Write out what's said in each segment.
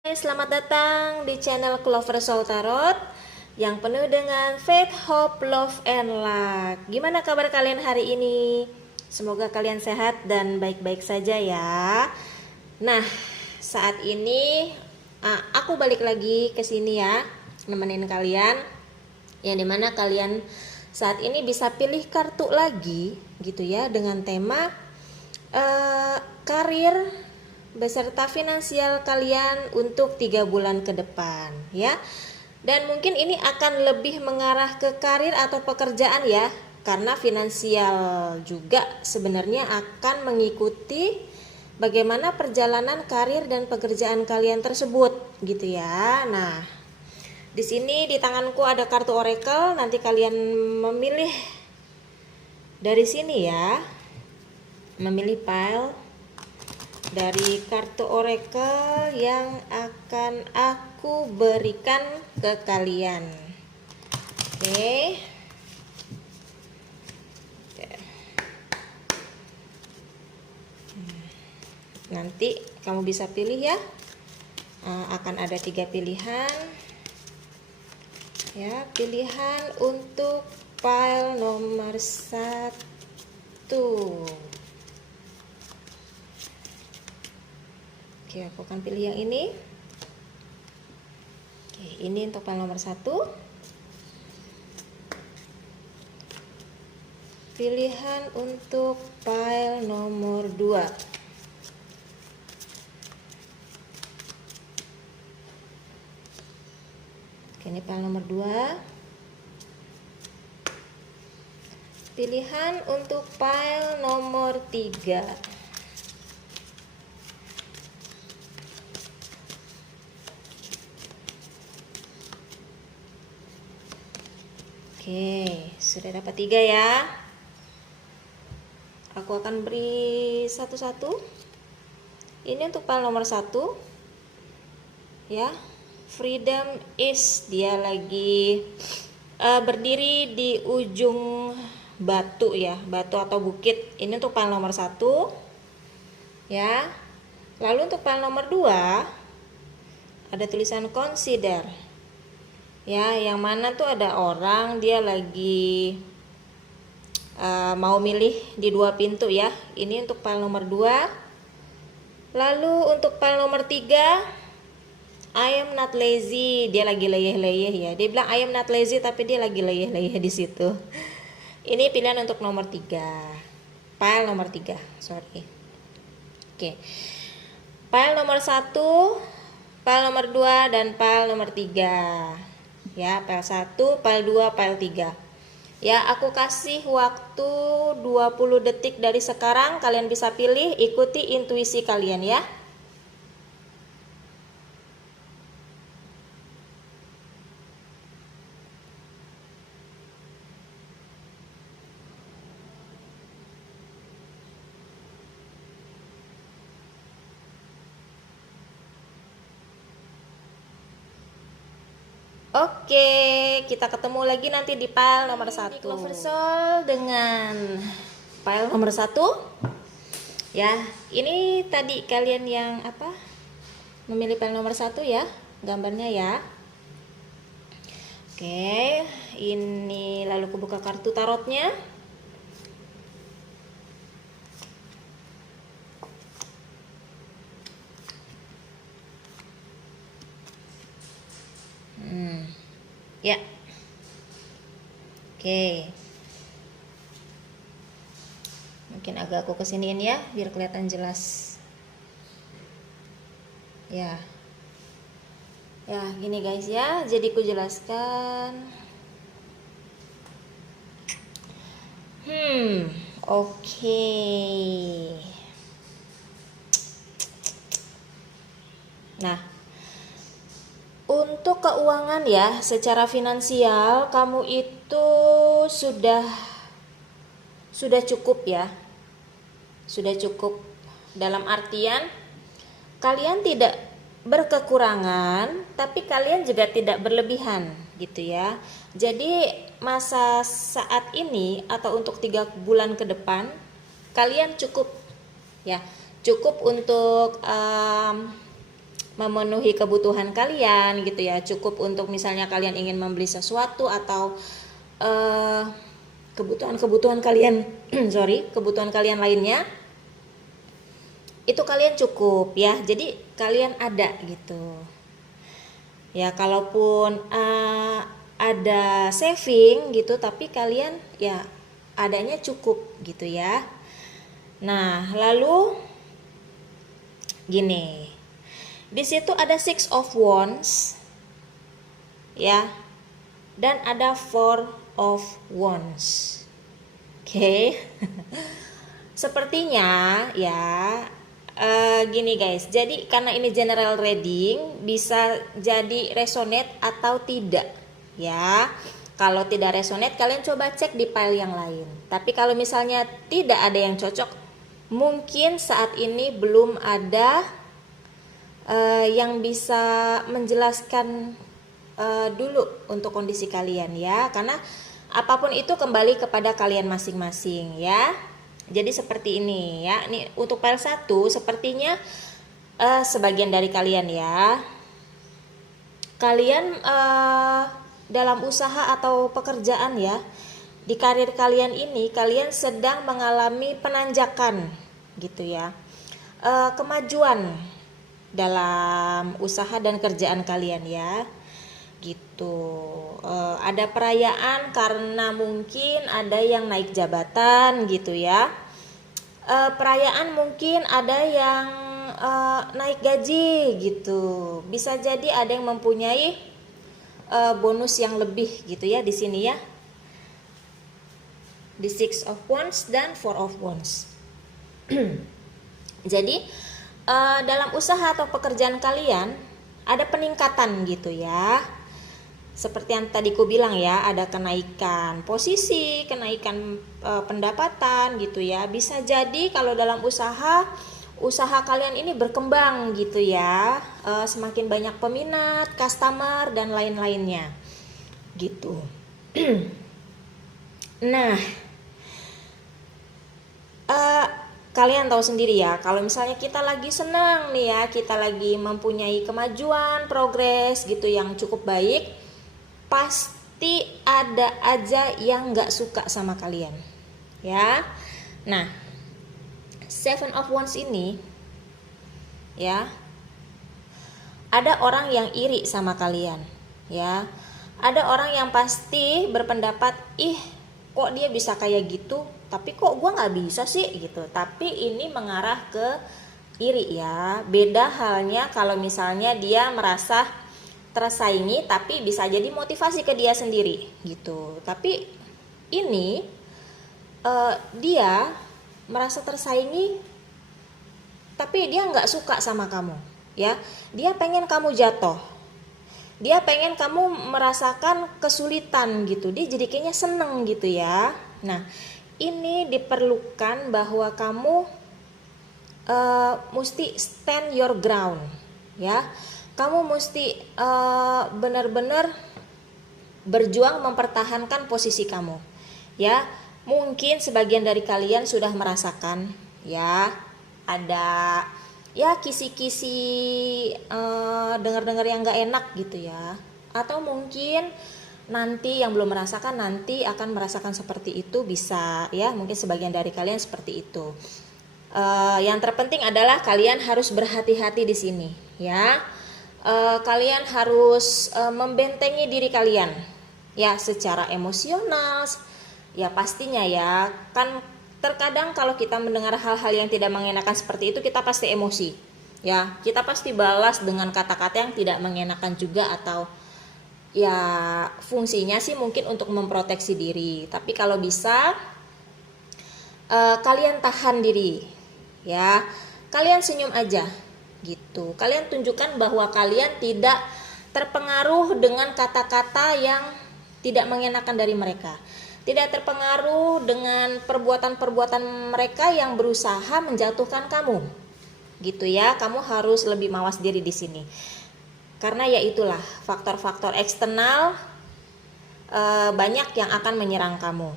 Hai, selamat datang di channel Clover Soul Tarot yang penuh dengan faith, hope, love, and luck. Gimana kabar kalian hari ini? Semoga kalian sehat dan baik-baik saja ya. Nah, saat ini aku balik lagi ke sini ya, nemenin kalian. Yang dimana kalian saat ini bisa pilih kartu lagi gitu ya, dengan tema karir beserta finansial kalian untuk 3 bulan ke depan ya. Dan mungkin ini akan lebih mengarah ke karir atau pekerjaan ya, karena finansial juga sebenarnya akan mengikuti bagaimana perjalanan karir dan pekerjaan kalian tersebut gitu ya. Nah, di sini di tanganku ada kartu oracle, nanti kalian memilih dari sini ya, memilih pile dari kartu oracle yang akan aku berikan ke kalian. Oke. Nanti kamu bisa pilih ya. Akan ada 3 pilihan. Ya, pilihan untuk pile nomor 1. Oke, aku akan pilih yang ini. Oke, ini untuk pile nomor 1. Pilihan untuk pile nomor 2. Oke, ini pile nomor 2. Pilihan untuk pile nomor 3. Oke, sudah dapat 3 ya. Aku akan beri satu-satu. Ini untuk pile nomor 1 ya. Freedom is, dia lagi berdiri di ujung batu ya, batu atau bukit. Ini untuk pile nomor 1 ya. Lalu untuk pile nomor 2 ada tulisan consider ya, yang mana tuh ada orang dia lagi mau milih di 2 pintu ya. Ini untuk pile nomor 2. Lalu untuk pile nomor 3, I am not lazy, dia lagi leyeh-leyeh ya. Dia bilang I am not lazy, tapi dia lagi leyeh-leyeh di situ. Ini pilihan untuk nomor 3. Pile nomor 3, sorry. Oke. Pile nomor 1, pile nomor 2 dan pile nomor 3. Ya, pile 1, pile 2, pile 3. Ya, aku kasih waktu 20 detik dari sekarang. Kalian bisa pilih, ikuti intuisi kalian ya. Oke, kita ketemu lagi nanti di pile nomor 1. Clover Soul dengan pile nomor 1. Ya, ini tadi kalian yang memilih pile nomor 1 ya, gambarnya ya. Oke, ini lalu aku buka kartu tarotnya. Ya. Oke. Mungkin agak aku kesiniin ya biar kelihatan jelas. Ya. Ya, gini guys ya. Jadi ku jelaskan. Oke. Nah, untuk keuangan ya, secara finansial kamu itu sudah cukup ya. Sudah cukup dalam artian kalian tidak berkekurangan, tapi kalian juga tidak berlebihan gitu ya. Jadi masa saat ini atau untuk 3 bulan ke depan kalian cukup ya, cukup untuk memenuhi kebutuhan kalian gitu ya, cukup untuk misalnya kalian ingin membeli sesuatu atau kebutuhan kalian kebutuhan kalian lainnya, itu kalian cukup ya, jadi kalian ada gitu ya. Kalaupun ada saving gitu, tapi kalian ya adanya cukup gitu ya. Nah, lalu gini, di situ ada Six of Wands ya, dan ada Four of Wands. Oke. Sepertinya ya gini guys, jadi karena ini general reading, bisa jadi resonate atau tidak ya. Kalau tidak resonate, kalian coba cek di pile yang lain. Tapi kalau misalnya tidak ada yang cocok, mungkin saat ini belum ada yang bisa menjelaskan dulu untuk kondisi kalian ya, karena apapun itu kembali kepada kalian masing-masing ya. Jadi seperti ini ya. Ini untuk pile 1 sepertinya sebagian dari kalian ya, kalian dalam usaha atau pekerjaan ya, di karir kalian ini kalian sedang mengalami penanjakan gitu ya, kemajuan dalam usaha dan kerjaan kalian ya gitu. Ada perayaan karena mungkin ada yang naik jabatan gitu ya, perayaan mungkin ada yang naik gaji gitu, bisa jadi ada yang mempunyai bonus yang lebih gitu ya di sini ya, di Six of Wands dan Four of Wands. Jadi dalam usaha atau pekerjaan kalian ada peningkatan gitu ya. Seperti yang tadi ku bilang ya, ada kenaikan posisi, kenaikan pendapatan gitu ya. Bisa jadi kalau dalam usaha kalian ini berkembang gitu ya, semakin banyak peminat, customer dan lain-lainnya gitu. Nah, kalian tahu sendiri ya, kalau misalnya kita lagi senang nih ya, kita lagi mempunyai kemajuan, progres gitu yang cukup baik, pasti ada aja yang gak suka sama kalian ya. Nah, Seven of Wands ini ya, ada orang yang iri sama kalian ya, ada orang yang pasti berpendapat, ih kok dia bisa kayak gitu, tapi kok gue gak bisa sih gitu. Tapi ini mengarah ke iri ya. Beda halnya kalau misalnya dia merasa tersaingi, tapi bisa jadi motivasi ke dia sendiri gitu. Tapi ini dia merasa tersaingi, tapi dia nggak suka sama kamu ya. Dia pengen kamu jatuh, dia pengen kamu merasakan kesulitan gitu, dia jadi kayaknya seneng gitu ya. Nah, ini diperlukan bahwa kamu mesti stand your ground ya. Kamu mesti benar-benar berjuang mempertahankan posisi kamu ya. Mungkin sebagian dari kalian sudah merasakan ya, ada ya kisi-kisi dengar-dengar yang gak enak gitu ya. Atau mungkin nanti yang belum merasakan nanti akan merasakan seperti itu, bisa ya, mungkin sebagian dari kalian seperti itu. Yang terpenting adalah kalian harus berhati-hati di sini ya. Kalian harus membentengi diri kalian ya secara emosional ya, pastinya ya. Kan terkadang kalau kita mendengar hal-hal yang tidak mengenakan seperti itu, kita pasti emosi ya, kita pasti balas dengan kata-kata yang tidak mengenakan juga, atau ya fungsinya sih mungkin untuk memproteksi diri. Tapi kalau bisa kalian tahan diri ya, kalian senyum aja gitu. Kalian tunjukkan bahwa kalian tidak terpengaruh dengan kata-kata yang tidak mengenakan dari mereka, tidak terpengaruh dengan perbuatan-perbuatan mereka yang berusaha menjatuhkan kamu gitu ya. Kamu harus lebih mawas diri di sini, karena ya itulah faktor-faktor eksternal banyak yang akan menyerang kamu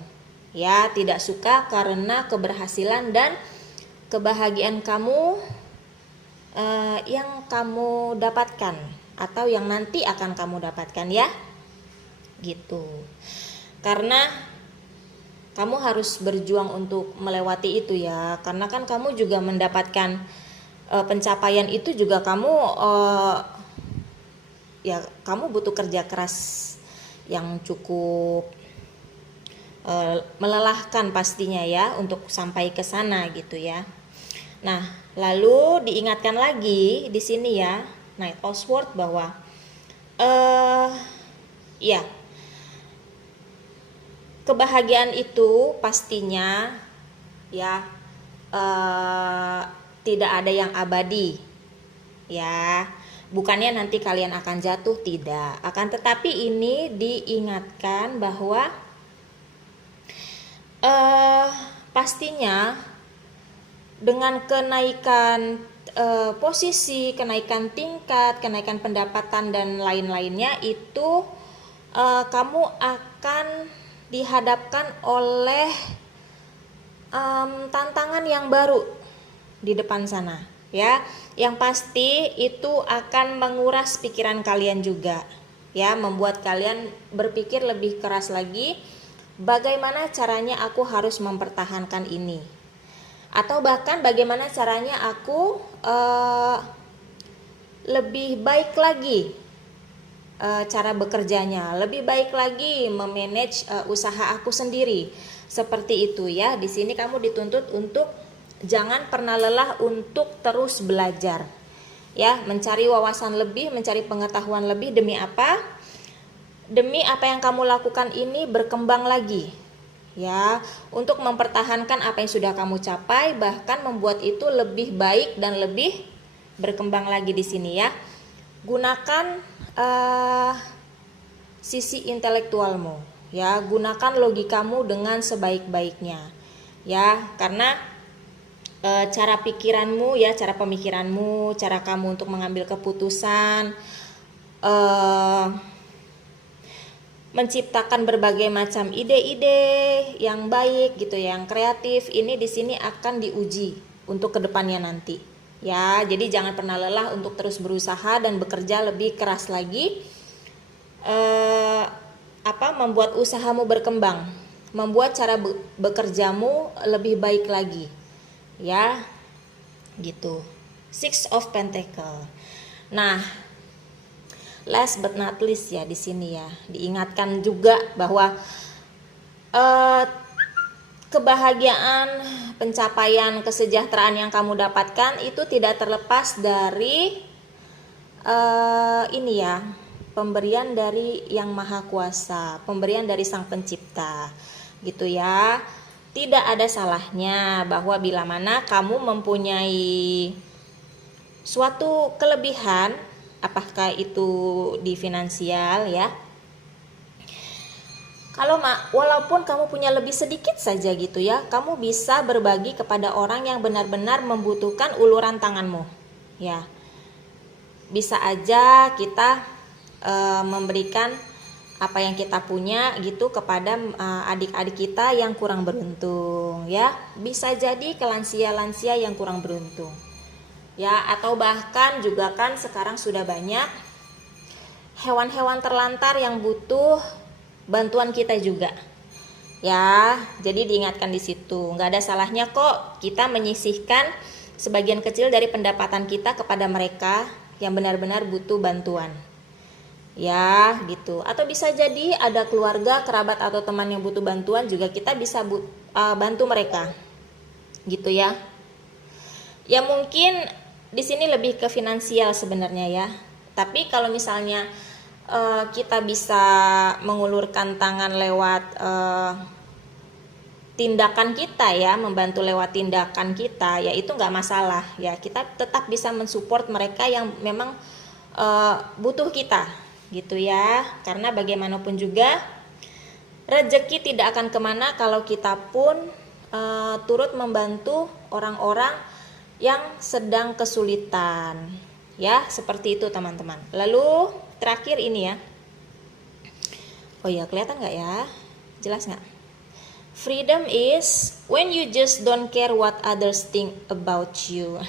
ya. Tidak suka karena keberhasilan dan kebahagiaan kamu yang kamu dapatkan atau yang nanti akan kamu dapatkan ya, gitu. Karena kamu harus berjuang untuk melewati itu ya, karena kan kamu juga mendapatkan pencapaian itu juga kamu ya kamu butuh kerja keras yang cukup melelahkan pastinya ya untuk sampai ke sana gitu ya. Nah, lalu diingatkan lagi di sini ya, Knight of Swords bahwa ya kebahagiaan itu pastinya ya tidak ada yang abadi ya. Bukannya nanti kalian akan jatuh, tidak. Akan tetapi ini diingatkan bahwa pastinya dengan kenaikan posisi, kenaikan tingkat, kenaikan pendapatan dan lain-lainnya itu kamu akan dihadapkan oleh tantangan yang baru di depan sana ya. Yang pasti itu akan menguras pikiran kalian juga ya, membuat kalian berpikir lebih keras lagi, bagaimana caranya aku harus mempertahankan ini, atau bahkan bagaimana caranya aku lebih baik lagi cara bekerjanya, lebih baik lagi memanage usaha aku sendiri. Seperti itu ya. Di sini kamu dituntut untuk jangan pernah lelah untuk terus belajar. Ya, mencari wawasan lebih, mencari pengetahuan lebih, demi apa? Demi apa yang kamu lakukan ini berkembang lagi. Ya, untuk mempertahankan apa yang sudah kamu capai, bahkan membuat itu lebih baik dan lebih berkembang lagi di sini ya. Gunakan sisi intelektualmu ya, gunakan logikamu dengan sebaik-baiknya ya, karena cara pikiranmu ya, cara pemikiranmu, cara kamu untuk mengambil keputusan, menciptakan berbagai macam ide-ide yang baik gitu, yang kreatif, ini di sini akan diuji untuk kedepannya nanti ya. Jadi jangan pernah lelah untuk terus berusaha dan bekerja lebih keras lagi, membuat usahamu berkembang, membuat cara bekerjamu lebih baik lagi ya, gitu. Six of Pentacle. Nah, last but not least ya, di sini ya diingatkan juga bahwa kebahagiaan, pencapaian, kesejahteraan yang kamu dapatkan itu tidak terlepas dari ini ya, pemberian dari Yang Maha Kuasa, pemberian dari Sang Pencipta gitu ya. Tidak ada salahnya bahwa bila mana kamu mempunyai suatu kelebihan, apakah itu di finansial ya, kalau walaupun kamu punya lebih sedikit saja gitu ya, kamu bisa berbagi kepada orang yang benar-benar membutuhkan uluran tanganmu ya. Bisa aja kita memberikan apa yang kita punya gitu kepada adik-adik kita yang kurang beruntung ya. Bisa jadi ke lansia-lansia yang kurang beruntung ya, atau bahkan juga kan sekarang sudah banyak hewan-hewan terlantar yang butuh bantuan kita juga ya. Jadi diingatkan di situ, nggak ada salahnya kok kita menyisihkan sebagian kecil dari pendapatan kita kepada mereka yang benar-benar butuh bantuan ya, gitu. Atau bisa jadi ada keluarga, kerabat atau teman yang butuh bantuan, juga kita bisa bantu mereka gitu ya. Ya mungkin di sini lebih ke finansial sebenarnya ya. Tapi kalau misalnya kita bisa mengulurkan tangan lewat tindakan kita ya, membantu lewat tindakan kita ya, itu nggak masalah ya. Kita tetap bisa mensupport mereka yang memang butuh kita gitu ya. Karena bagaimanapun juga rezeki tidak akan kemana kalau kita pun turut membantu orang-orang yang sedang kesulitan ya, seperti itu teman-teman. Lalu terakhir ini ya, oh ya, kelihatan nggak ya, jelas nggak? Freedom is when you just don't care what others think about you.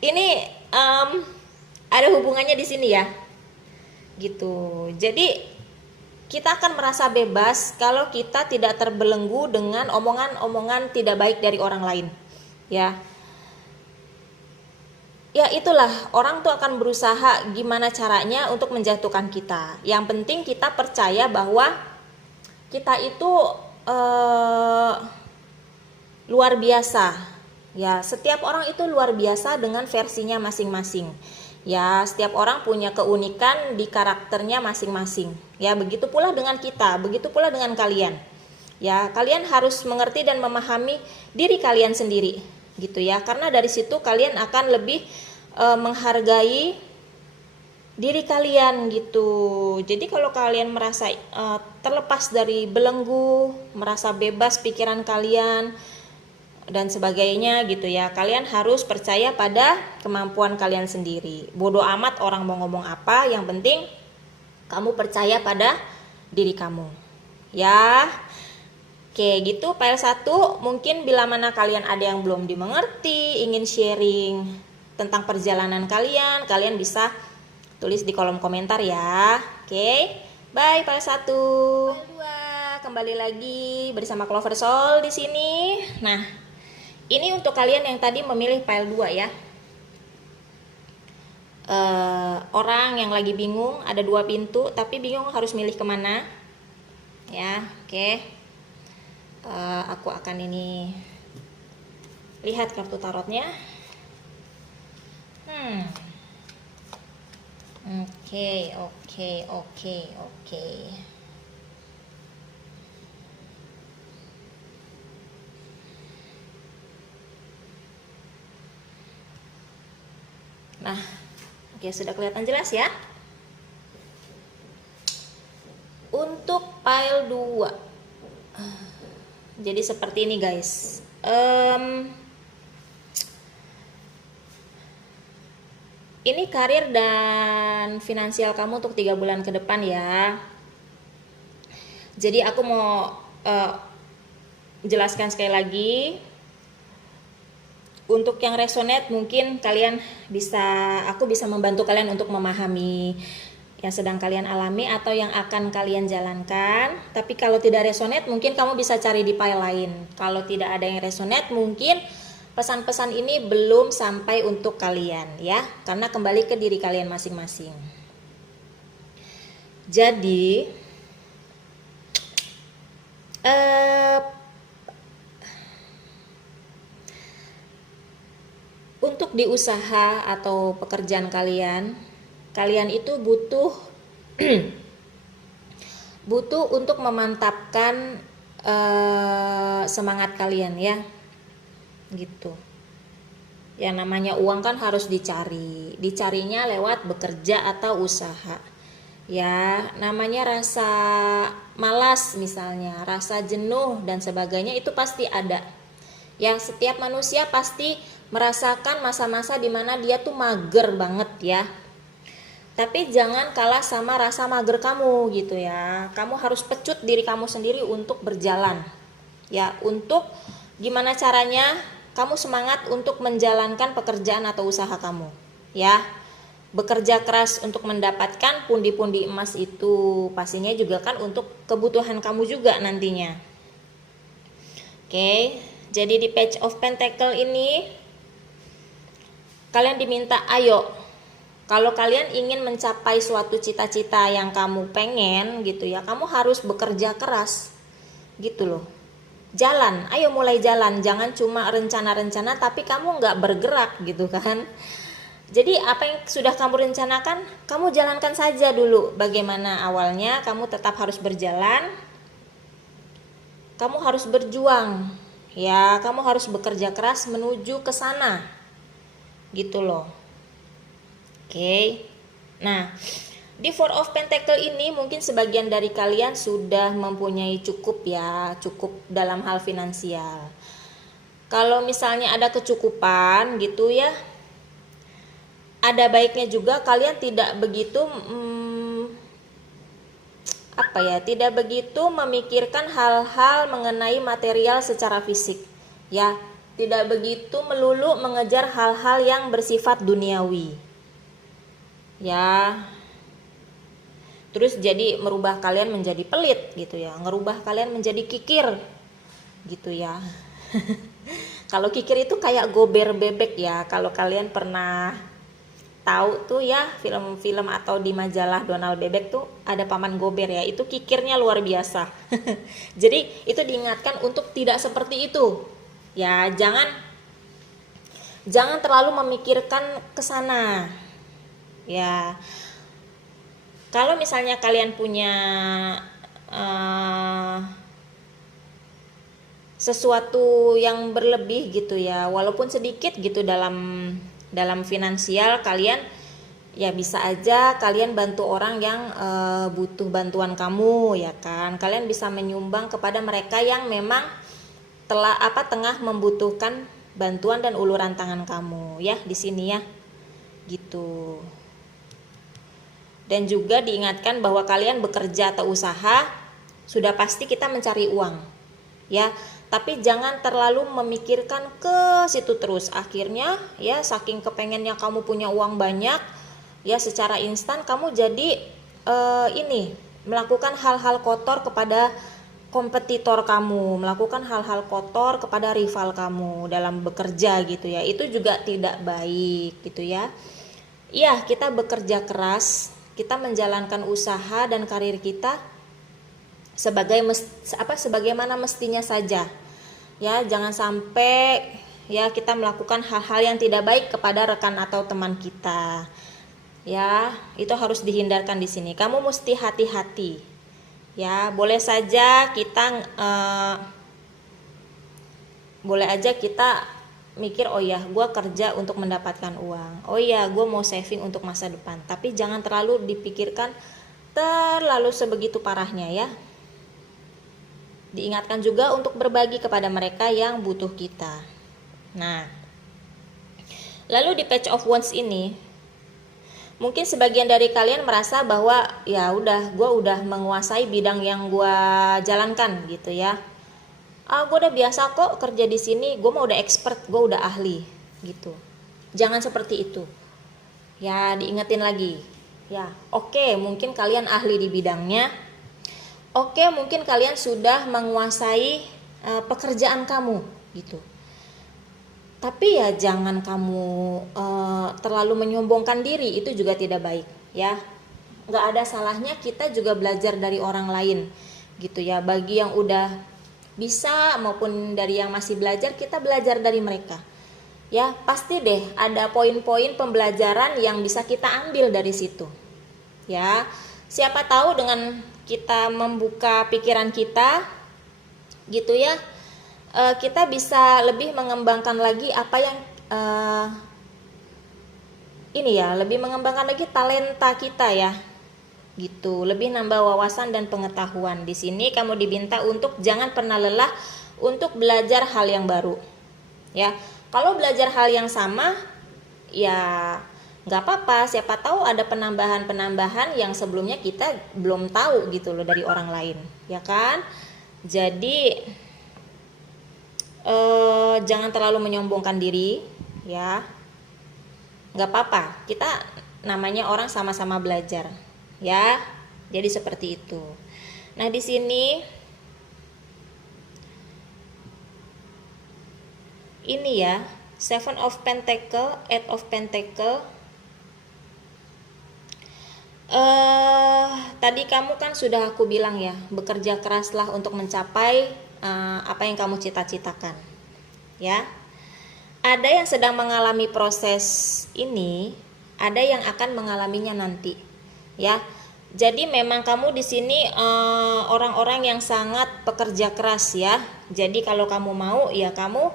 Ini ada hubungannya di sini ya, gitu. Jadi kita akan merasa bebas kalau kita tidak terbelenggu dengan omongan-omongan tidak baik dari orang lain, ya. Ya itulah, orang tuh akan berusaha gimana caranya untuk menjatuhkan kita. Yang penting kita percaya bahwa kita itu luar biasa. Ya, setiap orang itu luar biasa dengan versinya masing-masing. Ya, setiap orang punya keunikan di karakternya masing-masing. Ya, begitu pula dengan kita, begitu pula dengan kalian. Ya, kalian harus mengerti dan memahami diri kalian sendiri, gitu ya. Karena dari situ kalian akan lebih menghargai diri kalian gitu. Jadi kalau kalian merasa terlepas dari belenggu, merasa bebas pikiran kalian dan sebagainya gitu ya, kalian harus percaya pada kemampuan kalian sendiri. Bodoh amat orang mau ngomong apa, yang penting kamu percaya pada diri kamu, ya. Oke gitu, file 1. Mungkin bila mana kalian ada yang belum dimengerti, ingin sharing tentang perjalanan kalian, kalian bisa tulis di kolom komentar ya. Oke, bye file 1. File 2, kembali lagi bersama Clover Soul di sini. Nah, ini untuk kalian yang tadi memilih file 2 ya. Orang yang lagi bingung, ada 2 pintu tapi bingung harus milih kemana ya. Oke. Aku akan ini lihat kartu tarotnya. Oke. Nah, oke, sudah kelihatan jelas ya. Untuk file 2, jadi seperti ini guys. Ini karir dan finansial kamu untuk 3 bulan ke depan ya. Jadi aku mau jelaskan sekali lagi. Untuk yang resonate mungkin aku bisa membantu kalian untuk memahami yang sedang kalian alami atau yang akan kalian jalankan. Tapi kalau tidak resonate mungkin kamu bisa cari di file lain. Kalau tidak ada yang resonate mungkin pesan-pesan ini belum sampai untuk kalian ya, karena kembali ke diri kalian masing-masing. Jadi untuk di usaha atau pekerjaan kalian itu butuh untuk memantapkan semangat kalian ya, gitu. Yang namanya uang kan harus dicarinya lewat bekerja atau usaha ya. Namanya rasa malas misalnya, rasa jenuh dan sebagainya itu pasti ada ya. Setiap manusia pasti merasakan masa-masa dimana dia tuh mager banget ya. Tapi jangan kalah sama rasa mager kamu gitu ya. Kamu harus pecut diri kamu sendiri untuk berjalan ya. Untuk gimana caranya kamu semangat untuk menjalankan pekerjaan atau usaha kamu ya. Bekerja keras untuk mendapatkan pundi-pundi emas itu pastinya juga kan untuk kebutuhan kamu juga nantinya. Oke, jadi di Page of Pentacle ini kalian diminta, ayo, kalau kalian ingin mencapai suatu cita-cita yang kamu pengen gitu ya, kamu harus bekerja keras gitu loh. Jalan, ayo mulai jalan, jangan cuma rencana-rencana tapi kamu nggak bergerak gitu kan. Jadi apa yang sudah kamu rencanakan, kamu jalankan saja dulu. Bagaimana awalnya, kamu tetap harus berjalan, kamu harus berjuang ya, kamu harus bekerja keras menuju ke sana gitu loh. Oke. Nah, di Four of Pentacle ini mungkin sebagian dari kalian sudah mempunyai cukup dalam hal finansial. Kalau misalnya ada kecukupan gitu ya, ada baiknya juga kalian tidak begitu tidak begitu memikirkan hal-hal mengenai material secara fisik ya. tidak begitu melulu mengejar hal-hal yang bersifat duniawi. Ya. Terus jadi merubah kalian menjadi pelit gitu ya, ngerubah kalian menjadi kikir gitu ya. Kalau kikir itu kayak gober bebek ya. Kalau kalian pernah tahu tuh ya film-film atau di majalah Donald Bebek tuh ada paman gober ya, itu kikirnya luar biasa. Jadi itu diingatkan untuk tidak seperti itu. Ya, jangan terlalu memikirkan ke sana. Ya. Kalau misalnya kalian punya sesuatu yang berlebih gitu ya, walaupun sedikit gitu dalam finansial kalian, ya bisa aja kalian bantu orang yang butuh bantuan kamu ya kan. Kalian bisa menyumbang kepada mereka yang memang tengah membutuhkan bantuan dan uluran tangan kamu ya di sini ya. Gitu. Dan juga diingatkan bahwa kalian bekerja atau usaha, sudah pasti kita mencari uang. Ya, tapi jangan terlalu memikirkan ke situ terus. Akhirnya ya saking kepengennya kamu punya uang banyak, ya secara instan kamu jadi melakukan hal-hal kotor kepada kompetitor kamu, melakukan hal-hal kotor kepada rival kamu dalam bekerja gitu ya. Itu juga tidak baik gitu ya. Iya, kita bekerja keras, kita menjalankan usaha dan karir kita sebagaimana mestinya saja. Ya, jangan sampai ya kita melakukan hal-hal yang tidak baik kepada rekan atau teman kita. Ya, itu harus dihindarkan di sini. Kamu mesti hati-hati. Ya, boleh saja kita mikir, oh ya gue kerja untuk mendapatkan uang, oh ya gue mau saving untuk masa depan, tapi jangan terlalu dipikirkan terlalu sebegitu parahnya ya. Diingatkan juga untuk berbagi kepada mereka yang butuh kita. Nah, lalu di Page of Wands ini mungkin sebagian dari kalian merasa bahwa ya udah, gue udah menguasai bidang yang gue jalankan gitu ya. Gue udah biasa kok kerja di sini, gue mau udah expert, gue udah ahli gitu. Jangan seperti itu. Ya, diingetin lagi. Ya, oke, mungkin kalian ahli di bidangnya. Oke, mungkin kalian sudah menguasai pekerjaan kamu gitu. Tapi ya jangan kamu terlalu menyombongkan diri, itu juga tidak baik ya. Nggak ada salahnya kita juga belajar dari orang lain gitu ya. Bagi yang udah bisa maupun dari yang masih belajar, kita belajar dari mereka ya. Pasti deh ada poin-poin pembelajaran yang bisa kita ambil dari situ ya. Siapa tahu dengan kita membuka pikiran kita gitu ya, kita bisa lebih mengembangkan lagi apa yang lebih mengembangkan lagi talenta kita ya. Gitu, lebih nambah wawasan dan pengetahuan. Di sini kamu diminta untuk jangan pernah lelah untuk belajar hal yang baru. Ya, kalau belajar hal yang sama, ya nggak apa-apa. Siapa tahu ada penambahan-penambahan yang sebelumnya kita belum tahu gitu loh dari orang lain, ya kan? Jadi jangan terlalu menyombongkan diri, ya. Nggak apa-apa. Kita namanya orang sama-sama belajar. Ya, jadi seperti itu. Nah, di sini ini ya, Seven of Pentacle, Eight of Pentacle. Tadi kamu kan sudah aku bilang ya, bekerja keraslah untuk mencapai apa yang kamu cita-citakan. Ya. Ada yang sedang mengalami proses ini, ada yang akan mengalaminya nanti. Ya, jadi memang kamu di sini orang-orang yang sangat pekerja keras ya. Jadi kalau kamu mau ya kamu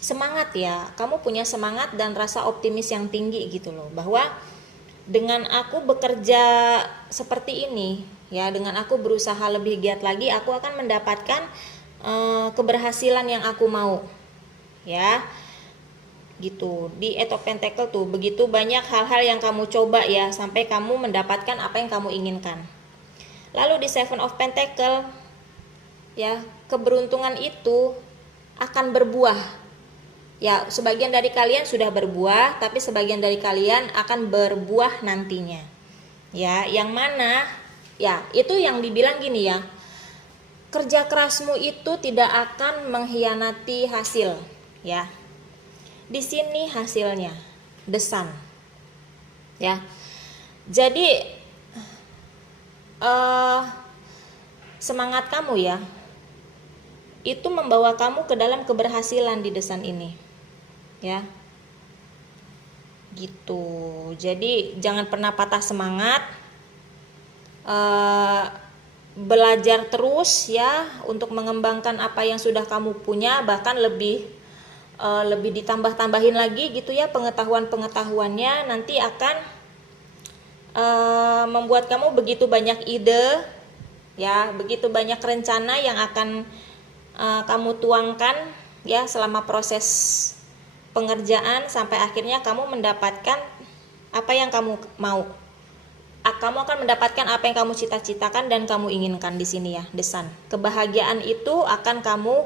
semangat ya. Kamu punya semangat dan rasa optimis yang tinggi gitu loh, bahwa dengan aku bekerja seperti ini ya, dengan aku berusaha lebih giat lagi, aku akan mendapatkan keberhasilan yang aku mau ya. Gitu. Di Eight of Pentacle tuh begitu banyak hal-hal yang kamu coba ya sampai kamu mendapatkan apa yang kamu inginkan. Lalu di Seven of Pentacle, ya, keberuntungan itu akan berbuah. Ya, sebagian dari kalian sudah berbuah, tapi sebagian dari kalian akan berbuah nantinya. Ya, yang mana? Ya, itu yang dibilang gini ya. Kerja kerasmu itu tidak akan mengkhianati hasil, ya. Di sini hasilnya, the sun. Ya. Jadi semangat kamu ya, itu membawa kamu ke dalam keberhasilan di desan ini, ya, gitu. Jadi jangan pernah patah semangat, belajar terus ya untuk mengembangkan apa yang sudah kamu punya, bahkan lebih ditambah-tambahin lagi gitu ya pengetahuan-pengetahuannya, nanti akan membuat kamu begitu banyak ide ya, begitu banyak rencana yang akan kamu tuangkan ya selama proses pengerjaan sampai akhirnya kamu mendapatkan apa yang kamu mau. Kamu akan mendapatkan apa yang kamu cita-citakan dan kamu inginkan di sini ya, desan. Kebahagiaan itu akan kamu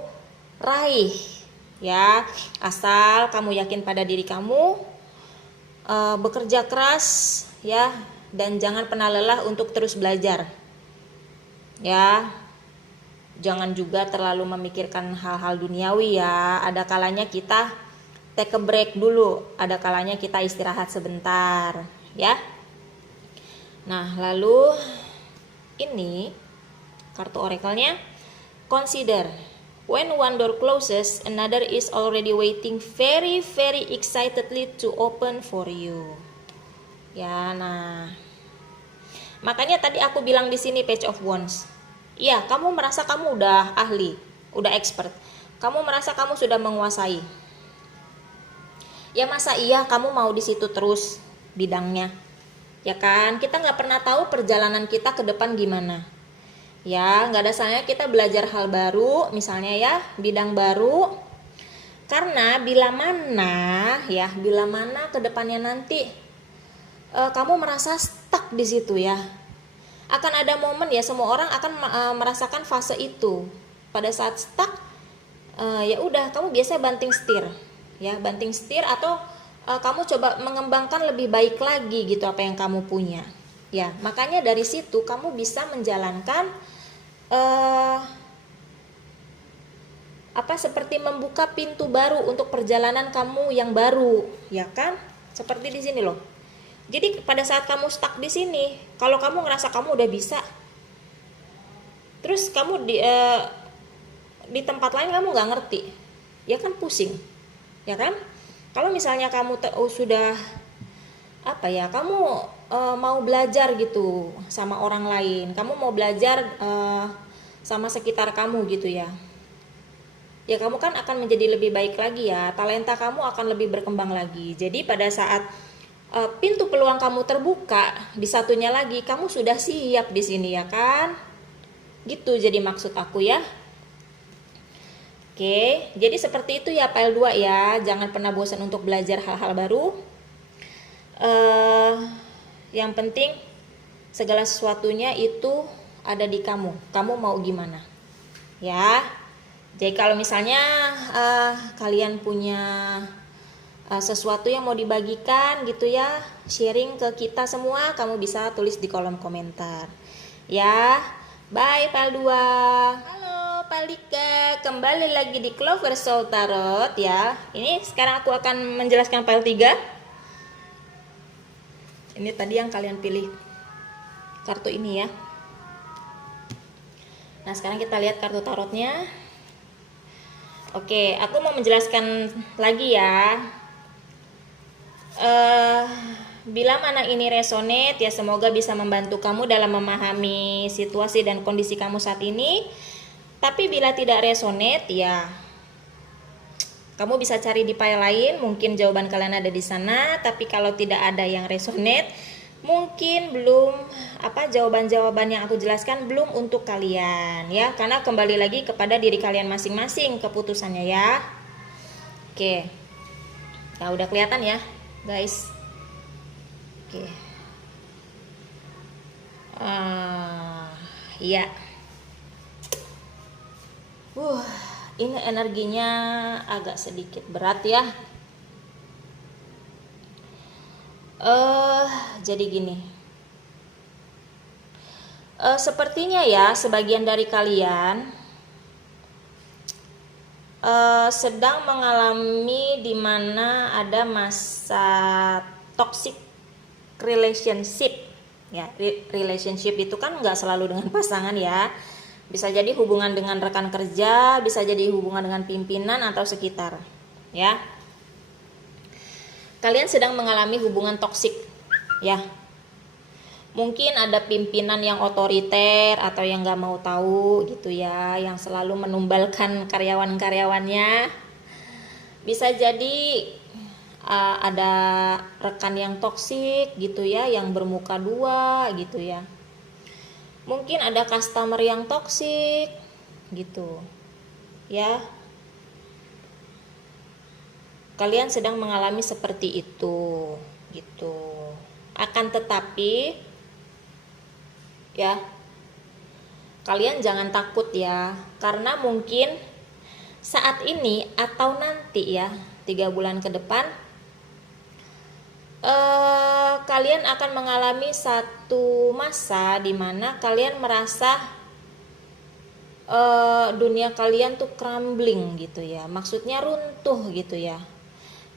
raih ya, asal kamu yakin pada diri kamu, bekerja keras ya, dan jangan pernah lelah untuk terus belajar. Ya, jangan juga terlalu memikirkan hal-hal duniawi ya. Ada kalanya kita take a break dulu, ada kalanya kita istirahat sebentar ya. Nah, lalu ini kartu oracle-nya. Consider when one door closes, another is already waiting very very excitedly to open for you. Ya, nah. Makanya tadi aku bilang di sini Page of Wands. Iya, kamu merasa kamu udah ahli, udah expert. Kamu merasa kamu sudah menguasai. Ya masa iya kamu mau di situ terus bidangnya? Ya kan, kita nggak pernah tahu perjalanan kita ke depan gimana. Ya, nggak ada salahnya kita belajar hal baru, misalnya ya, bidang baru. Karena bila mana ke depannya nanti kamu merasa stuck di situ ya. Akan ada momen ya, semua orang akan merasakan fase itu. Pada saat stuck, ya udah kamu biasanya banting setir. Ya, banting setir atau kamu coba mengembangkan lebih baik lagi gitu apa yang kamu punya. Ya, makanya dari situ kamu bisa menjalankan seperti membuka pintu baru untuk perjalanan kamu yang baru, ya kan? Seperti di sini loh. Jadi pada saat kamu stuck di sini, kalau kamu ngerasa kamu udah bisa, terus kamu di tempat lain kamu nggak ngerti, ya kan pusing, ya kan? Kalau misalnya kamu sudah kamu mau belajar gitu sama orang lain, kamu mau belajar sama sekitar kamu gitu ya, ya kamu kan akan menjadi lebih baik lagi ya, talenta kamu akan lebih berkembang lagi. Jadi pada saat pintu peluang kamu terbuka di satunya lagi, kamu sudah siap di sini ya kan, gitu jadi maksud aku ya. Oke, jadi seperti itu ya pile 2 ya. Jangan pernah bosan untuk belajar hal-hal baru. Yang penting segala sesuatunya itu ada di kamu. Kamu mau gimana? Ya. Jadi kalau misalnya kalian punya sesuatu yang mau dibagikan gitu ya, sharing ke kita semua, kamu bisa tulis di kolom komentar. Ya. Bye pile 2. Halo Palika, kembali lagi di Clover Soul Tarot ya. Ini sekarang aku akan menjelaskan pile 3. Ini tadi yang kalian pilih kartu ini ya. Nah, sekarang kita lihat kartu tarotnya. Oke, aku mau menjelaskan lagi ya. Bila mana ini resonate ya, semoga bisa membantu kamu dalam memahami situasi dan kondisi kamu saat ini. Tapi bila tidak resonate ya kamu bisa cari di pile lain, mungkin jawaban kalian ada di sana. Tapi kalau tidak ada yang resonate, mungkin belum jawaban-jawaban yang aku jelaskan belum untuk kalian ya, karena kembali lagi kepada diri kalian masing-masing keputusannya ya. Oke. Nah, udah kelihatan ya, guys. Oke. Iya. Uh, ini energinya agak sedikit berat ya. Jadi gini. Sepertinya ya sebagian dari kalian sedang mengalami dimana ada masa toxic relationship ya. Relationship itu kan nggak selalu dengan pasangan ya, bisa jadi hubungan dengan rekan kerja, bisa jadi hubungan dengan pimpinan atau sekitar ya. Kalian sedang mengalami hubungan toksik ya. Mungkin ada pimpinan yang otoriter atau yang nggak mau tahu gitu ya, yang selalu menumbalkan karyawan-karyawannya. Bisa jadi ada rekan yang toksik gitu ya, yang bermuka dua gitu ya. Mungkin ada customer yang toksik gitu ya. Kalian sedang mengalami seperti itu gitu. Akan tetapi ya, kalian jangan takut ya, karena mungkin saat ini atau nanti ya 3 bulan ke depan kalian akan mengalami satu masa di mana kalian merasa dunia kalian tuh crumbling gitu ya, maksudnya runtuh gitu ya,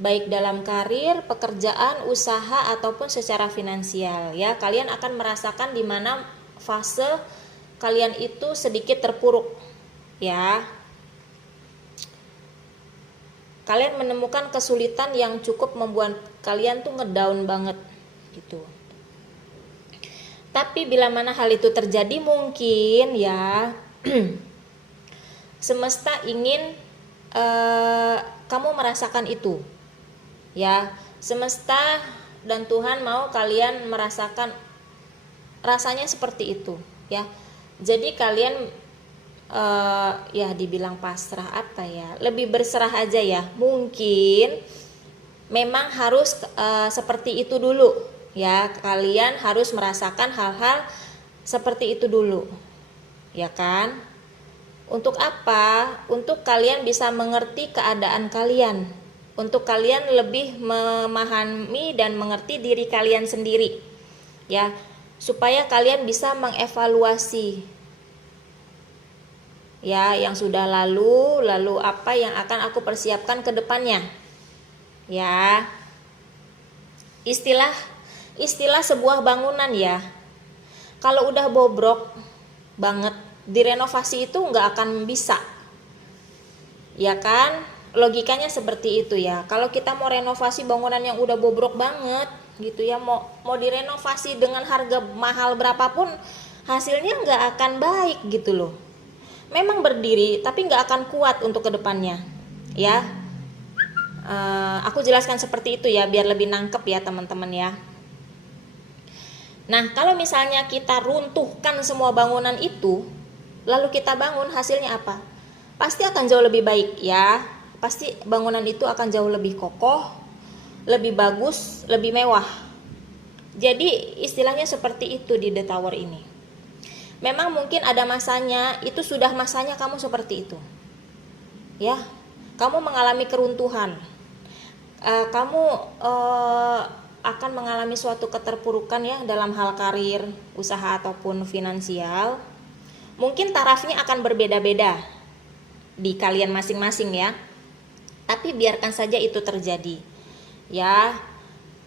baik dalam karir, pekerjaan, usaha ataupun secara finansial ya. Kalian akan merasakan di mana fase kalian itu sedikit terpuruk ya. Kalian menemukan kesulitan yang cukup membuat kalian tuh ngedown banget gitu. Tapi bila mana hal itu terjadi, mungkin ya semesta ingin kamu merasakan itu ya. Semesta dan Tuhan mau kalian merasakan rasanya seperti itu ya. Jadi kalian ya dibilang pasrah apa ya, lebih berserah aja ya. Mungkin memang harus seperti itu dulu ya. Kalian harus merasakan hal-hal seperti itu dulu ya kan. Untuk apa? Untuk kalian bisa mengerti keadaan kalian, untuk kalian lebih memahami dan mengerti diri kalian sendiri ya, supaya kalian bisa mengevaluasi ya yang sudah lalu apa yang akan aku persiapkan ke depannya ya. Istilah sebuah bangunan ya, kalau udah bobrok banget, direnovasi itu nggak akan bisa ya kan. Logikanya seperti itu ya. Kalau kita mau renovasi bangunan yang udah bobrok banget gitu ya, mau direnovasi dengan harga mahal berapapun, hasilnya nggak akan baik gitu loh. Memang berdiri tapi nggak akan kuat untuk kedepannya ya. Aku jelaskan seperti itu ya biar lebih nangkep ya teman-teman ya. Nah, kalau misalnya kita runtuhkan semua bangunan itu, lalu kita bangun, hasilnya apa? Pasti akan jauh lebih baik ya. Pasti bangunan itu akan jauh lebih kokoh, lebih bagus, lebih mewah. Jadi istilahnya seperti itu di The Tower ini. Memang mungkin ada masanya, itu sudah masanya kamu seperti itu ya. Kamu mengalami keruntuhan, kamu akan mengalami suatu keterpurukan ya dalam hal karir, usaha ataupun finansial. Mungkin tarafnya akan berbeda-beda di kalian masing-masing ya. Tapi biarkan saja itu terjadi ya.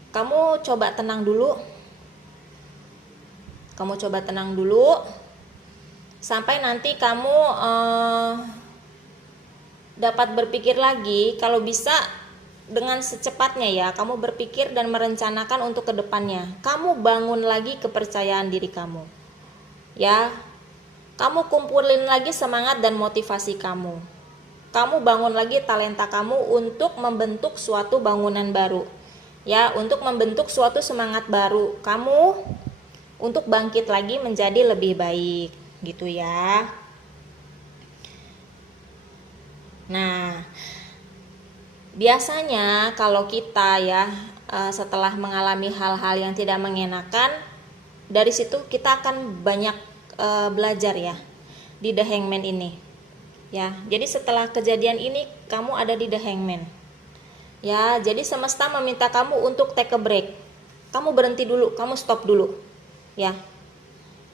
Kamu coba tenang dulu. Sampai nanti kamu dapat berpikir lagi. Kalau bisa dengan secepatnya ya, kamu berpikir dan merencanakan untuk kedepannya. Kamu bangun lagi kepercayaan diri kamu ya. Kamu kumpulin lagi semangat dan motivasi kamu. Kamu bangun lagi talenta kamu untuk membentuk suatu bangunan baru ya, untuk membentuk suatu semangat baru kamu untuk bangkit lagi menjadi lebih baik gitu ya. Nah, biasanya kalau kita ya setelah mengalami hal-hal yang tidak mengenakan, dari situ kita akan banyak belajar ya di The Hangman ini. Ya, jadi setelah kejadian ini kamu ada di The Hangman. Ya, jadi semesta meminta kamu untuk take a break. Kamu berhenti dulu, kamu stop dulu. Ya.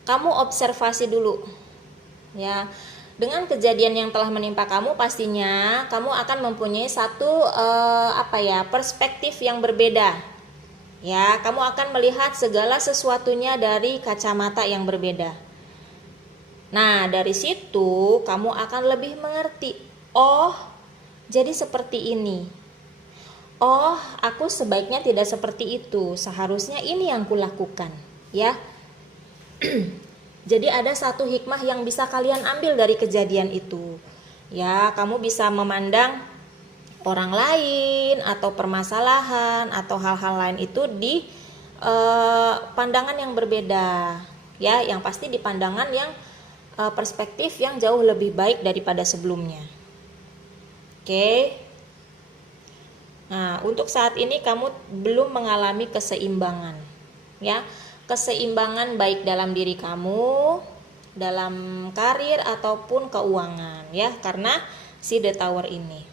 Kamu observasi dulu. Ya. Dengan kejadian yang telah menimpa kamu, pastinya kamu akan mempunyai satu perspektif yang berbeda. Ya, kamu akan melihat segala sesuatunya dari kacamata yang berbeda. Nah, dari situ kamu akan lebih mengerti. Oh, jadi seperti ini. Oh, aku sebaiknya tidak seperti itu. Seharusnya ini yang kulakukan, ya. Jadi ada satu hikmah yang bisa kalian ambil dari kejadian itu. Ya, kamu bisa memandang orang lain atau permasalahan atau hal-hal lain itu di pandangan yang berbeda. Ya, yang pasti di pandangan yang perspektif yang jauh lebih baik daripada sebelumnya. Oke. Nah, untuk saat ini kamu belum mengalami keseimbangan, ya, keseimbangan baik dalam diri kamu, dalam karir ataupun keuangan, ya, karena si The Tower ini,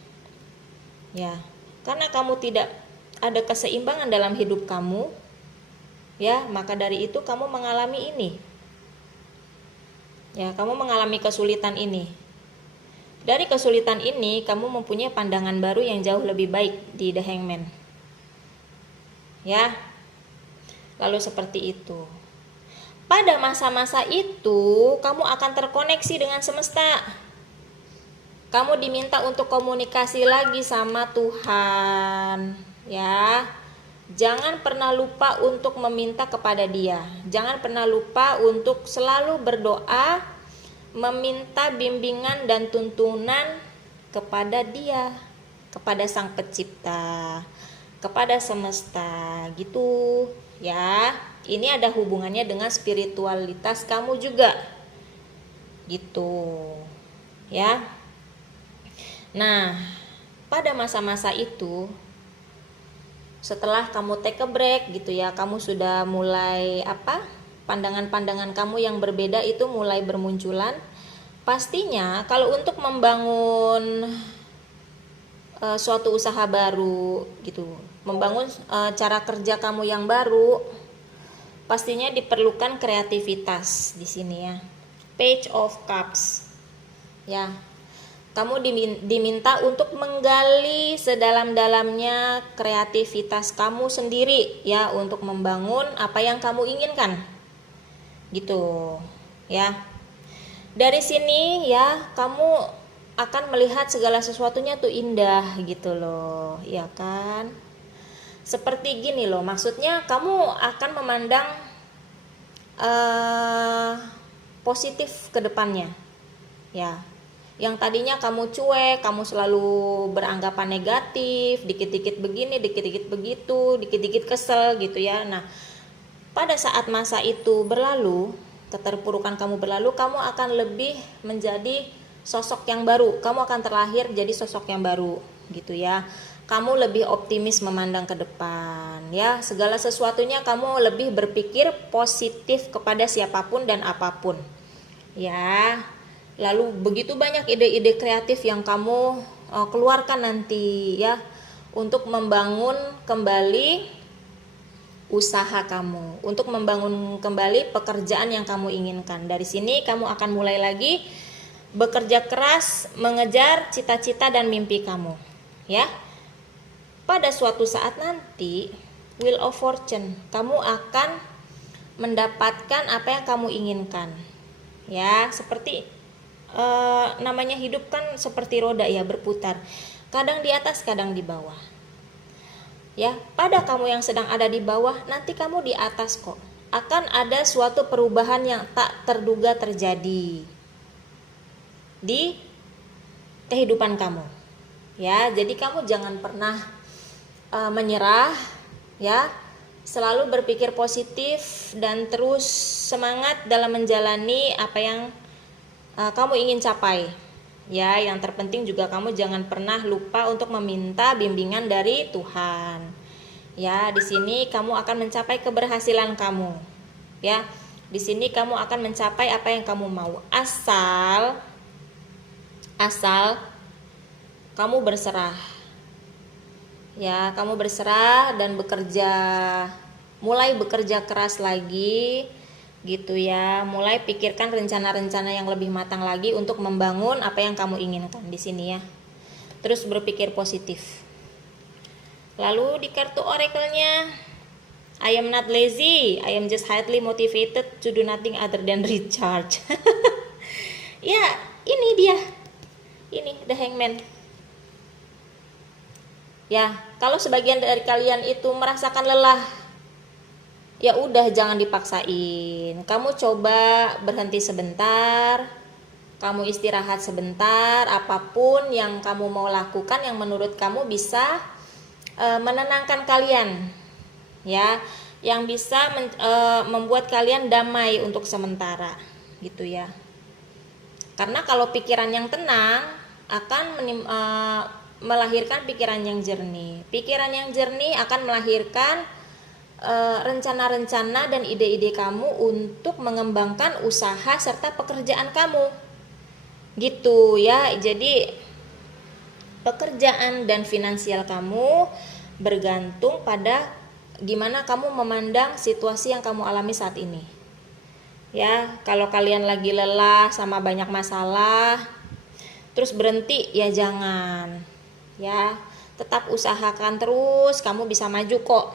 ya, karena kamu tidak ada keseimbangan dalam hidup kamu, ya, maka dari itu kamu mengalami ini, ya, kamu mengalami kesulitan ini. Dari kesulitan ini, kamu mempunyai pandangan baru yang jauh lebih baik di The Hangman. Ya, lalu seperti itu. Pada masa-masa itu, kamu akan terkoneksi dengan semesta. Kamu diminta untuk komunikasi lagi sama Tuhan. Ya, jangan pernah lupa untuk meminta kepada Dia. Jangan pernah lupa untuk selalu berdoa, meminta bimbingan dan tuntunan kepada Dia, kepada Sang Pencipta, kepada semesta, gitu ya. Ini ada hubungannya dengan spiritualitas kamu juga, gitu ya. Nah, pada masa-masa itu, setelah kamu take a break gitu ya, kamu sudah mulai pandangan-pandangan kamu yang berbeda itu mulai bermunculan. Pastinya kalau untuk membangun suatu usaha baru gitu, membangun cara kerja kamu yang baru, pastinya diperlukan kreativitas di sini ya. Page of Cups. Ya. Kamu diminta untuk menggali sedalam-dalamnya kreativitas kamu sendiri ya, untuk membangun apa yang kamu inginkan. Gitu ya. Dari sini ya kamu akan melihat segala sesuatunya tuh indah gitu loh, ya kan. Seperti gini loh, maksudnya kamu akan memandang positif ke depannya ya. Yang tadinya kamu cuek, kamu selalu beranggapan negatif, dikit-dikit begini, dikit-dikit begitu, dikit-dikit kesel gitu ya. Nah, pada saat masa itu berlalu, keterpurukan kamu berlalu, kamu akan lebih menjadi sosok yang baru. Kamu akan terlahir jadi sosok yang baru gitu ya. Kamu lebih optimis memandang ke depan ya. Segala sesuatunya kamu lebih berpikir positif kepada siapapun dan apapun. Ya. Lalu begitu banyak ide-ide kreatif yang kamu keluarkan nanti ya, untuk membangun kembali usaha kamu, untuk membangun kembali pekerjaan yang kamu inginkan. Dari sini kamu akan mulai lagi bekerja keras mengejar cita-cita dan mimpi kamu ya. Pada suatu saat nanti, Wheel of Fortune, kamu akan mendapatkan apa yang kamu inginkan ya. Seperti namanya hidup kan seperti roda ya, berputar, kadang di atas kadang di bawah ya. Pada kamu yang sedang ada di bawah, nanti kamu di atas kok. Akan ada suatu perubahan yang tak terduga terjadi di kehidupan kamu ya. Jadi kamu jangan pernah menyerah ya. Selalu berpikir positif dan terus semangat dalam menjalani apa yang kamu ingin capai ya. Yang terpenting juga kamu jangan pernah lupa untuk meminta bimbingan dari Tuhan ya. Di sini kamu akan mencapai keberhasilan kamu ya. Di sini kamu akan mencapai apa yang kamu mau, asal asal kamu berserah. Ya, kamu berserah dan mulai bekerja keras lagi gitu ya. Mulai pikirkan rencana-rencana yang lebih matang lagi untuk membangun apa yang kamu inginkan di sini ya. Terus berpikir positif. Lalu di kartu oracle-nya, I am not lazy, I am just highly motivated to do nothing other than recharge. Ya, ini dia. Ini the Hangman. Ya, kalau sebagian dari kalian itu merasakan lelah, ya udah jangan dipaksain. Kamu coba berhenti sebentar, kamu istirahat sebentar, apapun yang kamu mau lakukan yang menurut kamu bisa menenangkan kalian. Ya, yang bisa membuat kalian damai untuk sementara, gitu ya. Karena kalau pikiran yang tenang akan melahirkan pikiran yang jernih. Pikiran yang jernih akan melahirkan rencana-rencana dan ide-ide kamu untuk mengembangkan usaha serta pekerjaan kamu. Gitu ya. Jadi pekerjaan dan finansial kamu bergantung pada gimana kamu memandang situasi yang kamu alami saat ini. Ya, kalau kalian lagi lelah sama banyak masalah, terus berhenti, ya jangan. Ya, tetap usahakan terus, kamu bisa maju kok.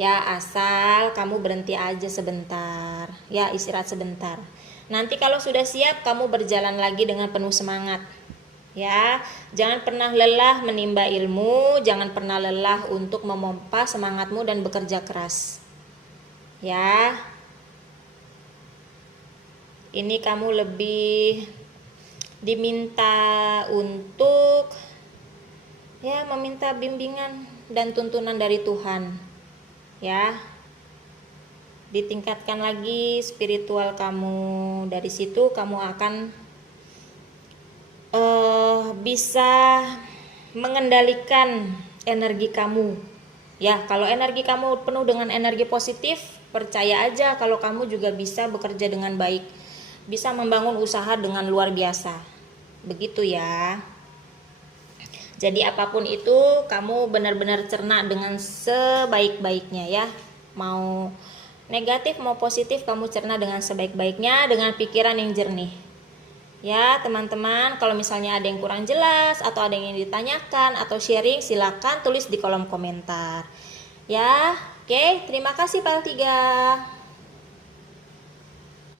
Ya, asal kamu berhenti aja sebentar. Ya, istirahat sebentar. Nanti kalau sudah siap, kamu berjalan lagi dengan penuh semangat. Ya, jangan pernah lelah menimba ilmu, jangan pernah lelah untuk memompa semangatmu dan bekerja keras. Ya. Ini kamu lebih diminta untuk ya meminta bimbingan dan tuntunan dari Tuhan. Ya. Ditingkatkan lagi spiritual kamu. Dari situ kamu akan bisa mengendalikan energi kamu. Ya, kalau energi kamu penuh dengan energi positif, percaya aja kalau kamu juga bisa bekerja dengan baik, bisa membangun usaha dengan luar biasa. Begitu ya. Jadi apapun itu kamu benar-benar cerna dengan sebaik-baiknya ya. Mau negatif mau positif kamu cerna dengan sebaik-baiknya dengan pikiran yang jernih. Ya teman-teman, kalau misalnya ada yang kurang jelas atau ada yang ingin ditanyakan atau sharing, silakan tulis di kolom komentar. Ya, oke, terima kasih Pak 3.